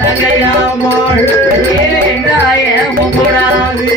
தங்கையாமல் என்றாய மும்புடாதீ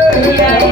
Hey!